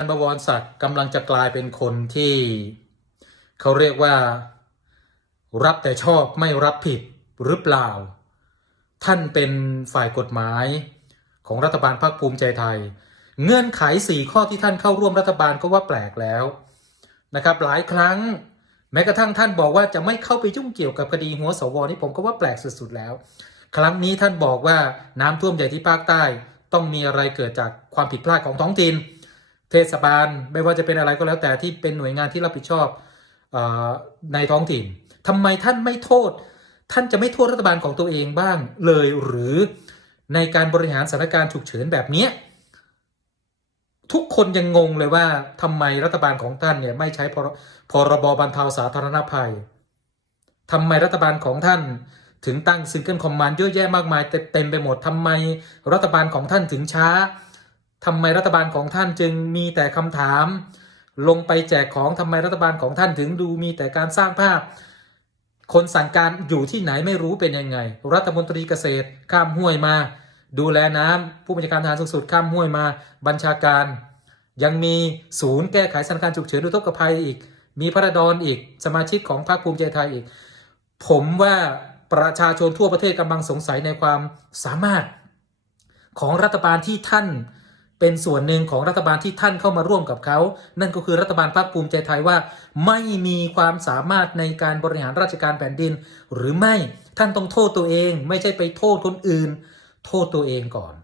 ท่านบวรศักดิ์กำลังจะกลายเป็นคนที่เขาเรียกว่า รับแต่ชอบไม่รับผิดหรือเปล่า ท่านเป็นฝ่ายกฎหมายของรัฐบาลพรรคภูมิใจไทย เงื่อนไขสี่ข้อที่ท่านเข้าร่วมรัฐบาลก็ว่าแปลกแล้วนะครับ หลายครั้ง แม้กระทั่งท่านบอกว่าจะไม่เข้าไปยุ่งเกี่ยวกับคดีหัวสวนี่ผมก็ว่าแปลกสุดๆแล้ว ครั้งนี้ท่านบอกว่าน้ำท่วมใหญ่ที่ภาคใต้ ต้องมีอะไรเกิดจากความผิดพลาดของท้องถิ่น เทศบาล ไม่ว่าจะเป็นอะไรก็แล้วแต่ที่เป็นหน่วยงานที่รับผิดชอบอในท้องถิ่นทำไมท่านไม่โทษ ท่านจะไม่โทษรัฐบาลของตัวเองบ้างเลยหรือในการบริหารสถานการณ์ฉุกเฉินแบบนี้ทุกคนยังงงเลยว่าทำไมรัฐบาลของท่านเนี่ยไม่ใช้พรพรบบรรเทาสาธารณภัยทำไมรัฐบาลของท่านถึงตั้งซิงเกิลคอมมานด์เยอะแยะมากมายเต็มเต็มไปหมดทำไมรัฐบาลของท่านถึงช้า ทำไมรัฐบาลของท่านจึงมีแต่คำถาม ลงไปแจกของทำไมรัฐบาลของท่านถึงดูมีแต่การสร้างภาพ คนสั่งการอยู่ที่ไหนไม่รู้เป็นยังไง รัฐมนตรีเกษตรข้ามห้วยมา ดูแลน้ำผู้บัญชาการทหารสูงสุดข้ามห้วยมา บัญชาการ ยังมีศูนย์แก้ไขสถานการณ์ฉุกเฉินอุทกภัยอีก มีพระดอนอีกสมาชิกของพรรคภูมิใจไทยอีก ผมว่าประชาชนทั่วประเทศกำลังสงสัยในความสามารถของรัฐบาลที่ท่าน เป็นส่วนหนึ่งของรัฐบาลที่ท่านเข้ามาร่วมกับเขา นั่นก็คือรัฐบาลพรรคภูมิใจไทยว่า ไม่มีความสามารถในการบริหารราชการแผ่นดิน หรือไม่ท่านต้องโทษตัวเอง ไม่ใช่ไปโทษคนอื่น โทษตัวเองก่อน